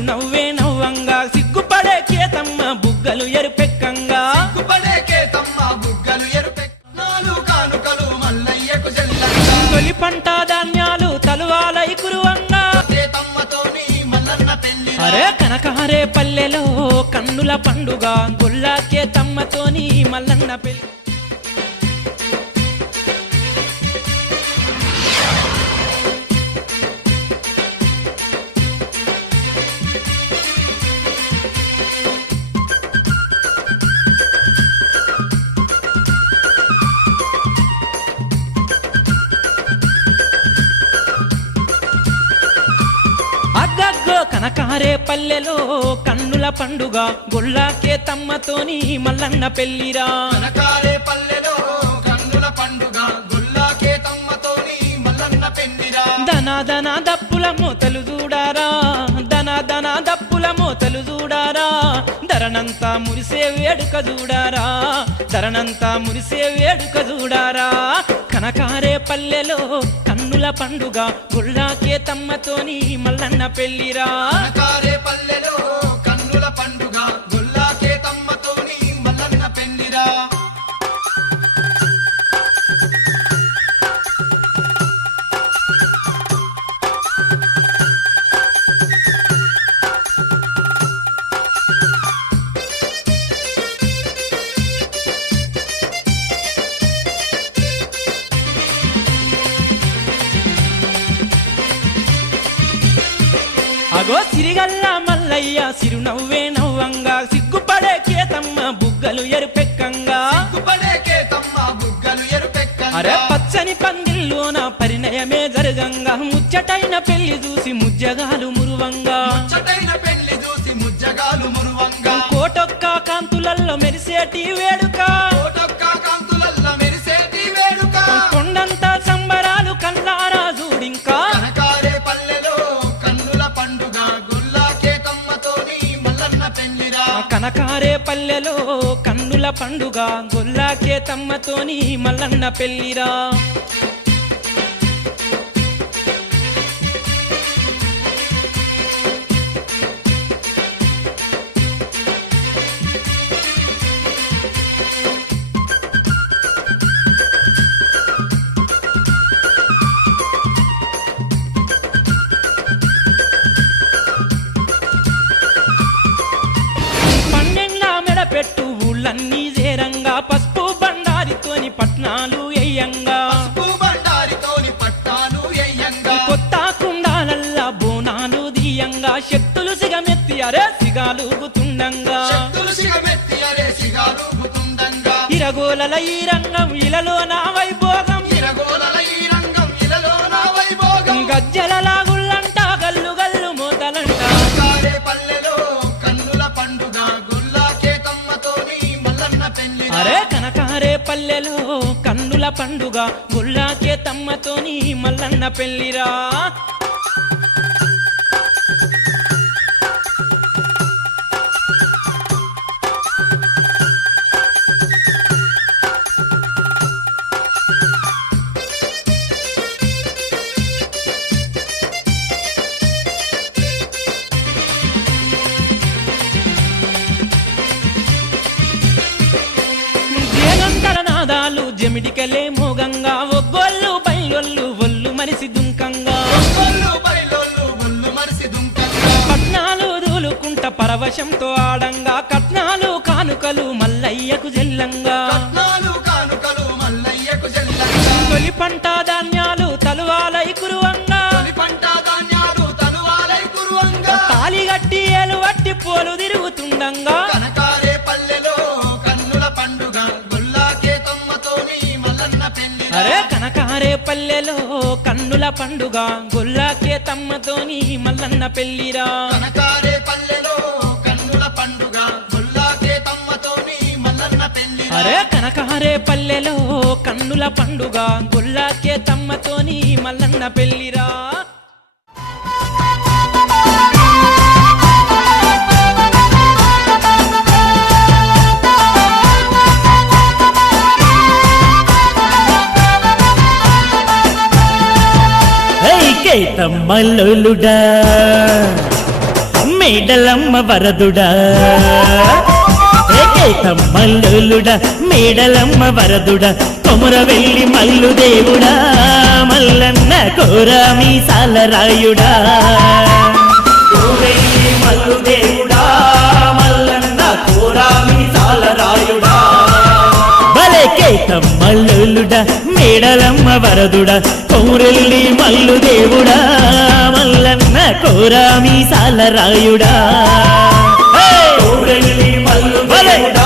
సిరునవ్వే నవ్వంగా సిగ్గుపడే కేతమ్మ బుగ్గలు ఎరుపెక్కంగా. సిగ్గుపడే కేతమ్మ బుగ్గలు ఎరుపె నాలుగు కానుకలు మల్లయ్యకు చెల్లంగా. తొలి పంట ధాన్యాలు తలువాలై కురువంగా. అరే కనకారే పల్లెలో కన్నుల పండుగ గుల్లాకే తమ్మతోని మల్లన్న పెళ్ళి కనకారే పల్లెలో కన్నుల పండుగ గుల్లాకే తమ్మతోని మల్లన్న పెళ్ళిరా కనకారే పల్లెలో కన్నుల పండుగ గుల్లా కేతమ్మతోని మల్లన్న పెళ్ళిరా దన దన దప్పుల మూతలు చూడారా దన దన దప్పుల మూతలు చూడారా ధరనంతా మురిసే వేడుక చూడారా ధరనంతా మురిసే వేడుక చూడారా కనకారే పల్లెలో పూల పండుగ. గుళ్ళాకే తమ్మతోని మల్లన్న పెళ్ళిరా పల్లెలో అగో సిరిగల్ల మల్లయ్య సిరునవ్వే నవ్వంగా. సిగ్గుపడే కేతమ్మ బుగ్గలు ఎరుపెక్కంగా. అరే పచ్చని పందిల్లోన పరిణయమే జరగంగా. ముచ్చటైన పెళ్ళి చూసి ముజ్జగాలు మురువంగా. చటైన పెళ్ళి చూసి ముజ్జగాలు మురువంగా. కోటొక్క కాంతులల్లో మెరిసేటి వేడుక. పండుగ గొల్లాకే తమ్మతోని మల్లన్న పెళ్ళిరా. దీయంగా శక్తులు సిగమెత్తి అరే సిగాలుగుతుండంగా ఇరగోలల ఈ రంగం ఇలలో నా వైభోగం. గజ్జల లాగుళ్ళంట గల్లు గల్లు మోతలంట. అరే కనకారే పల్లెలో కన్నుల పండుగ గుళ్ళాకే తమ్మతోని మల్లన్న పెళ్ళిరా నాదాలు జమిడికలే మోగంగా ఒగ్గోళ్ళు బయలొల్లు ఒళ్ళు మనిసి దుంకంగా. పట్నాలు దూలుకుంట పరవశంతో ఆడంగా కట్నాలు కానుకలు మల్లయ్యకు జల్లంగా. కట్నాలు తొలి పంట పల్లెలో కన్నుల పండుగ. గొల్లాకే తమ్మతోని మల్లన్న పెళ్ళిరా అరే కనకారే పల్లెలో కన్నుల పండుగ. గొల్లాకే తమ్మతోని మల్లన్న పెళ్ళిరా హై కేతమ్మల్లుడా మేడలమ్మ వరదుడా. మల్లుడా మేడలమ్మ వరదుడా. కొమర వెళ్ళి మల్లు దేవుడా మల్లన్న కోరా మీసాల రాయుడా. కోరెల్లి మల్లు దేవుడా మల్లన్న కోరా మీసాల రాయుడా. భలే కేతమ్మల్లుడా మేడలమ్మ వరదుడా కోరెల్లి మల్లు దేవుడా మల్లన్న కోరామి సాలరాయుడా కోరెల్లి మల్లు దేవుడా